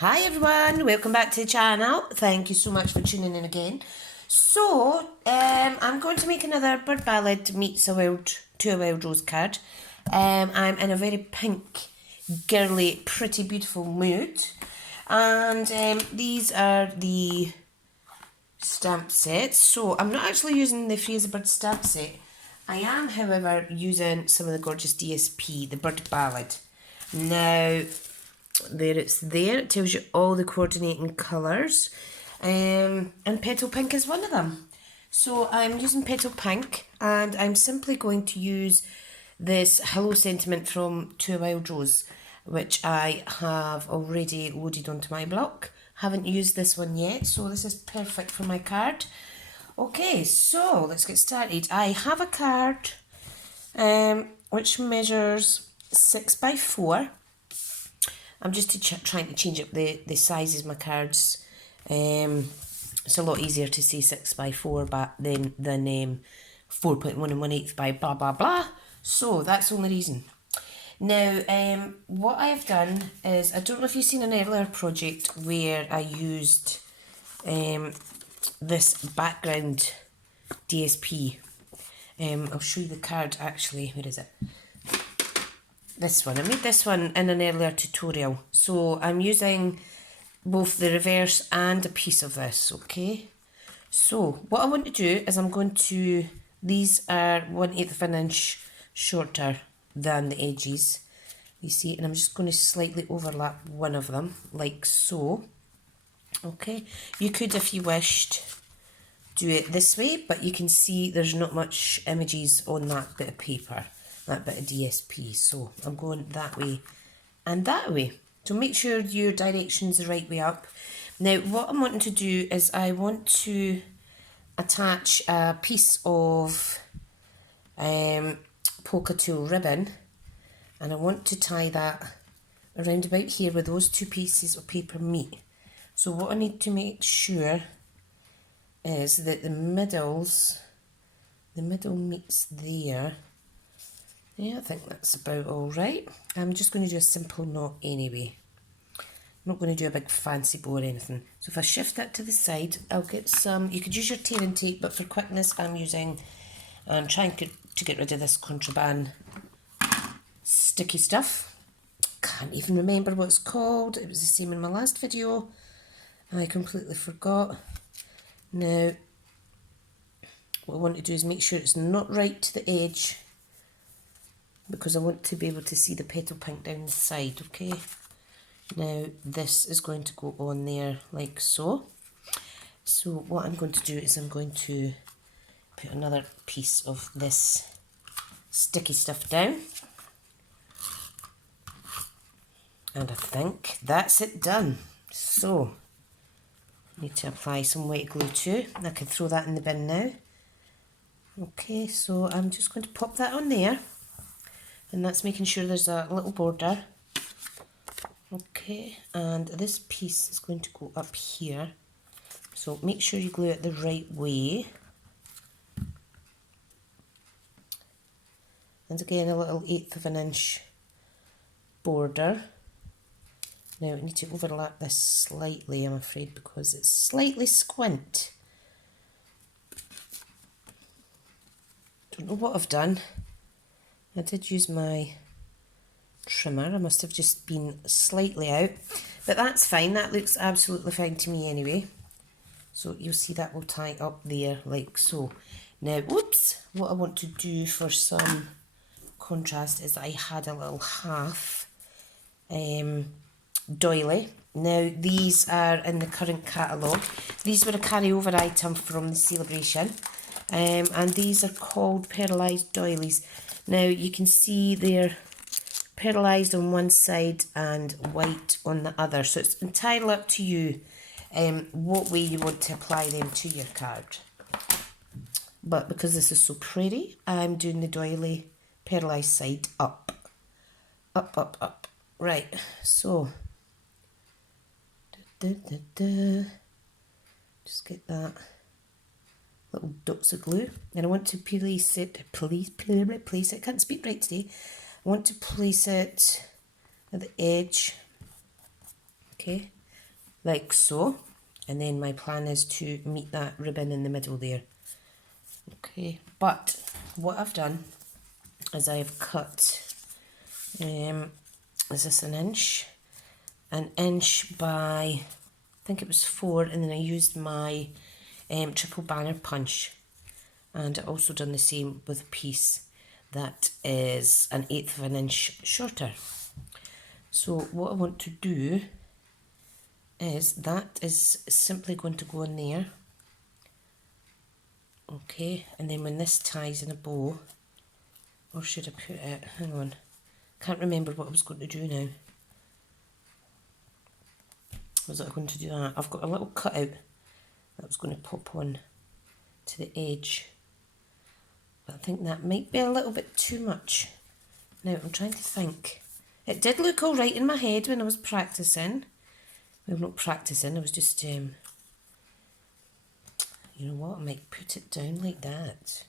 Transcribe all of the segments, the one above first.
Hi everyone, welcome back to the channel. Thank you so much for tuning in again. So, I'm going to make another bird ballad meets a wild rose card. I'm in a very pink, girly, pretty beautiful mood. And these are the stamp sets. So, I'm not actually using the Freeze a Bird stamp set. I am, however, using some of the gorgeous DSP, the bird ballad. Now, there it tells you all the coordinating colours, and petal pink is one of them. So I'm using petal pink, and I'm simply going to use this Hello Sentiment from To a Wild Rose, which I have already loaded onto my block. Haven't used this one yet, so this is perfect for my card. Okay, so let's get started. I have a card which measures 6 by 4. I'm just trying to change up the sizes of my cards. It's a lot easier to say 6 by 4 than 4.1 and 1/8 by blah blah blah. So that's the only reason. Now, what I've done is, I don't know if you've seen an earlier project where I used this background DSP. I'll show you the card actually. Where is it? This one. I made this one in an earlier tutorial. So I'm using both the reverse and a piece of this, okay? So what I want to do is these are 1/8 of an inch shorter than the edges. You see, and I'm just going to slightly overlap one of them, like so. Okay, you could, if you wished, do it this way, but you can see there's not much images on that bit of paper, that bit of DSP, so I'm going that way and that way. So make sure your direction's the right way up. Now what I'm wanting to do is I want to attach a piece of polka tool ribbon, and I want to tie that around about here where those two pieces of paper meet. So what I need to make sure is that the middle meets there. Yeah, I think that's about all right. I'm just going to do a simple knot anyway. I'm not going to do a big fancy bow or anything. So if I shift that to the side, I'll get some, you could use your tearing tape, but for quickness I'm trying to get rid of this contraband sticky stuff. Can't even remember what it's called. It was the same in my last video. I completely forgot. Now, what I want to do is make sure it's not right to the edge, because I want to be able to see the petal pink down the side, okay? Now, this is going to go on there like so. So what I'm going to do is I'm going to put another piece of this sticky stuff down. And I think that's it done. So, I need to apply some white glue too. I can throw that in the bin now. Okay, so I'm just going to pop that on there. And that's making sure there's a little border. Okay, and this piece is going to go up here. So make sure you glue it the right way. And again, a little 1/8 of an inch border. Now I need to overlap this slightly, I'm afraid, because it's slightly squint. Don't know what I've done. I did use my trimmer. I must have just been slightly out, but that's fine. That looks absolutely fine to me anyway. So you'll see that will tie up there like so. Now, whoops, what I want to do for some contrast is I had a little half doily. Now these are in the current catalogue. These were a carryover item from the celebration, and these are called pearlised doilies. Now you can see they're pearlised on one side and white on the other, so it's entirely up to you what way you want to apply them to your card. But because this is so pretty, I'm doing the doily pearlised side up. Up, up, up. Right, so just get that little dots of glue, and I want to place it, I can't speak right today. I want to place it at the edge, okay, like so. And then my plan is to meet that ribbon in the middle there. Okay, but what I've done is I've cut, is this an inch? An inch by, I think it was 4, and then I used my triple banner punch. And I also done the same with a piece that is 1/8 of an inch shorter. So what I want to do is that is simply going to go in there. Okay, and then when this ties in a bow, or should I put it, hang on, can't remember what I was going to do now. Was I going to do that? I've got a little cutout that I was going to pop on to the edge, but I think that might be a little bit too much. Now I'm trying to think. It did look alright in my head when I was practising. Well, not practising, I was just, you know what, I might put it down like that.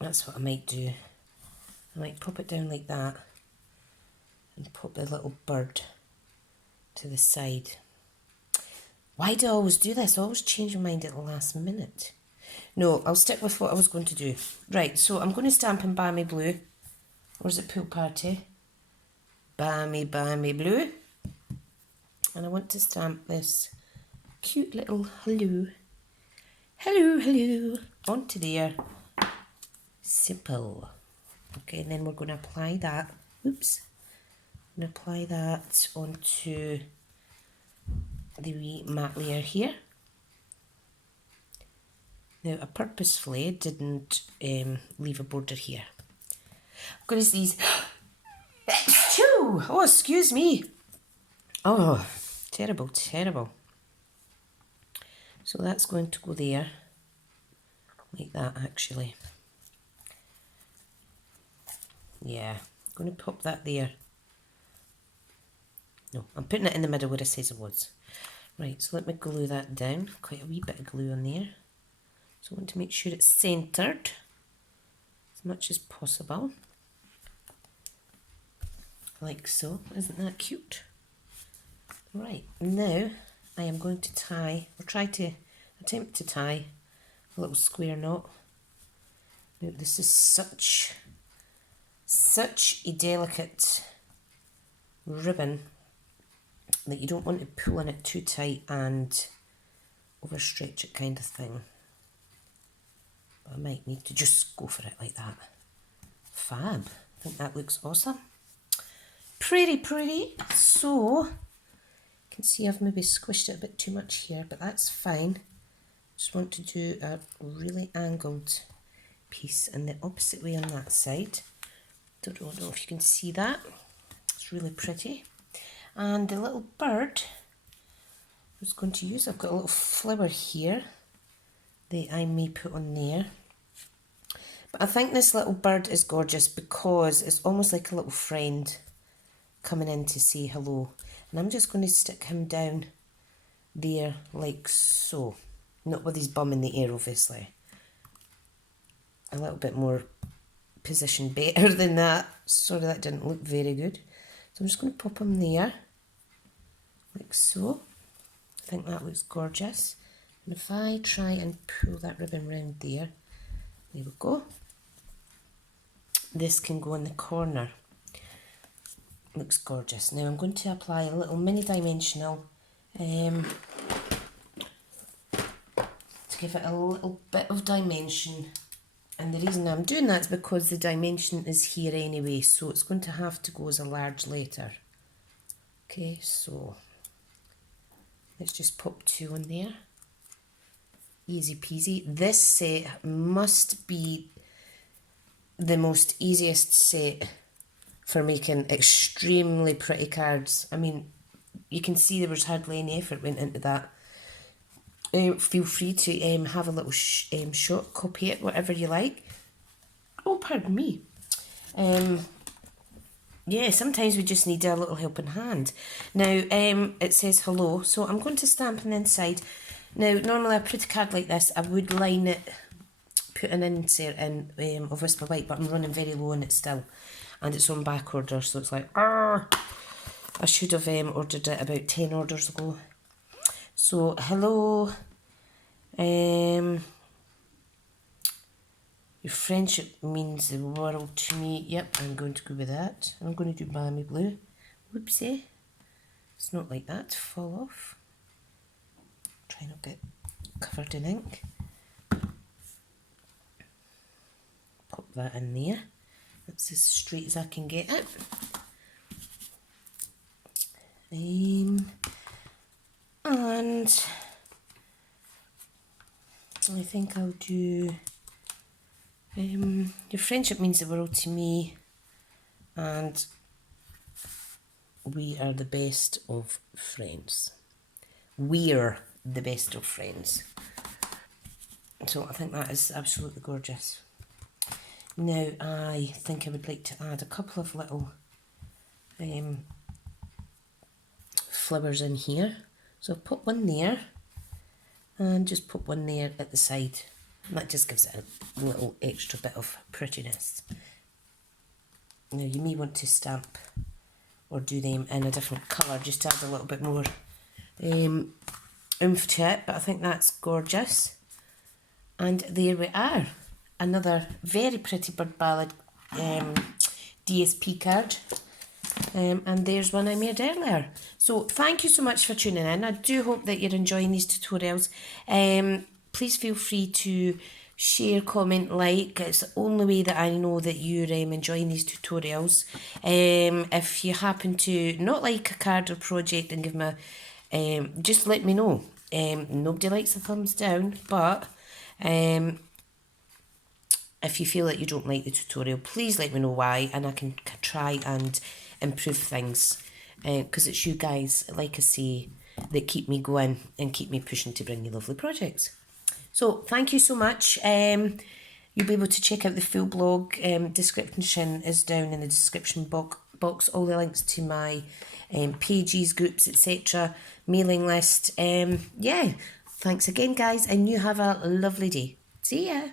That's what I might do. I might pop it down like that and pop the little bird to the side. Why do I always do this? I always change my mind at the last minute. No, I'll stick with what I was going to do. Right, so I'm going to stamp in Balmy Blue. Or is it Pool Party? Balmy Blue. And I want to stamp this cute little hello onto there. Simple. Okay, and then we're going to apply that. Oops. I'm going to apply that onto the wee matte layer here. Now, I purposefully didn't leave a border here. I'm going to use these. Oh, excuse me. Oh, terrible. So that's going to go there, like that actually. Yeah, I'm going to pop that there. No, I'm putting it in the middle where it says it was. Right, so let me glue that down. Quite a wee bit of glue on there. So I want to make sure it's centred as much as possible. Like so. Isn't that cute? Right, now I am going to tie, or try to attempt to tie a little square knot. Now this is such a delicate ribbon that you don't want to pull on it too tight and overstretch it kind of thing. But I might need to just go for it like that. Fab. I think that looks awesome. Pretty. So, you can see I've maybe squished it a bit too much here, but that's fine. Just want to do a really angled piece in the opposite way on that side. Don't know if you can see that. It's really pretty. And the little bird I was going to use, I've got a little flower here that I may put on there. But I think this little bird is gorgeous because it's almost like a little friend coming in to say hello. And I'm just going to stick him down there like so. Not with his bum in the air, obviously. A little bit more positioned better than that. Sorry, that didn't look very good. So I'm just going to pop him there, like so. I think that looks gorgeous. And if I try and pull that ribbon round there we go. This can go in the corner. Looks gorgeous. Now I'm going to apply a little mini dimensional to give it a little bit of dimension. And the reason I'm doing that is because the dimension is here anyway, so it's going to have to go as a large letter. Okay, so let's just pop 2 on there. Easy peasy. This set must be the most easiest set for making extremely pretty cards. I mean, you can see there was hardly any effort went into that. Feel free to have a little shot, copy it, whatever you like. Oh, pardon me. Yeah, sometimes we just need a little helping hand. Now, it says hello, so I'm going to stamp on the inside. Now, normally a pretty card like this, I would line it, put an insert in of Whisper White, but I'm running very low on it still. And it's on back order, so it's like, argh. I should have ordered it about 10 orders ago. So, hello. Your friendship means the world to me. Yep, I'm going to go with that. I'm going to do balmy blue. Whoopsie. It's not like that to fall off. Try not to get covered in ink. Pop that in there. That's as straight as I can get it. And I think I'll do your friendship means the world to me, and we are the best of friends. We're the best of friends. So I think that is absolutely gorgeous. Now I think I would like to add a couple of little flowers in here. So I'll put one there and just put one there at the side. And that just gives it a little extra bit of prettiness. Now you may want to stamp or do them in a different colour just to add a little bit more oomph to it, but I think that's gorgeous. And there we are, another very pretty bird ballad DSP card. And there's one I made earlier. So thank you so much for tuning in. I do hope that you're enjoying these tutorials. Please feel free to share, comment, like. It's the only way that I know that you're enjoying these tutorials. If you happen to not like a card or project, and give me just let me know. Nobody likes a thumbs down, but if you feel that you don't like the tutorial, please let me know why, and I can try and improve things, because it's you guys, like I say, that keep me going and keep me pushing to bring you lovely projects. So thank you so much. You'll be able to check out the full blog. Description is down in the description box. All the links to my pages, groups, etc., mailing list. Yeah, thanks again, guys, and you have a lovely day. See ya.